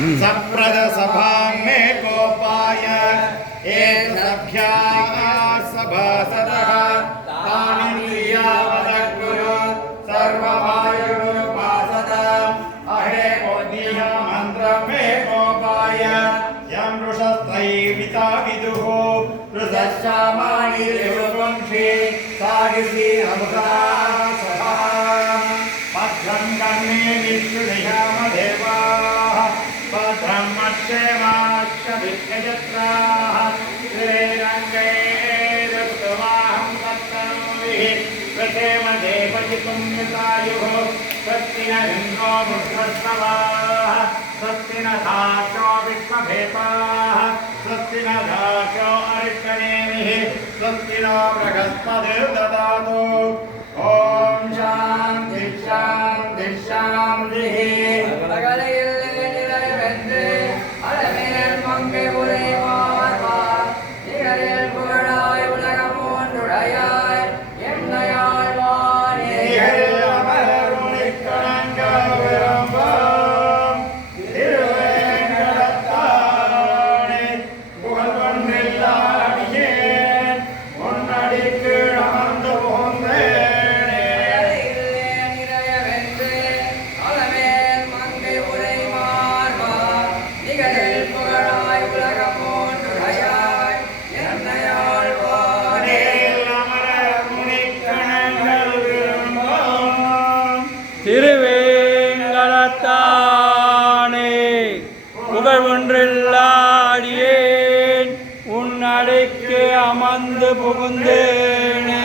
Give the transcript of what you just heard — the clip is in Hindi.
सप्रद सभां मे कोपाय एतसभ्या सभासदः तानिन्द्रियावदग्गुरु सर्ववायुरुपासद अहे कोदीह मन्त्रमे कोपाय यं ऋषस्तैविता विदुः मक्षेमाक्षभित्यजत्राः श्रीरङ्गे देवजितुं यतायुः स्वस्ति न दाशो विश्वभेताः स्वस्ति न दाशो अरिष्टनेमिः स्वस्ति புகழ் ஒன்றில்லாடியேன் உன் அடைக்கு அமர்ந்து புகுந்தேனே.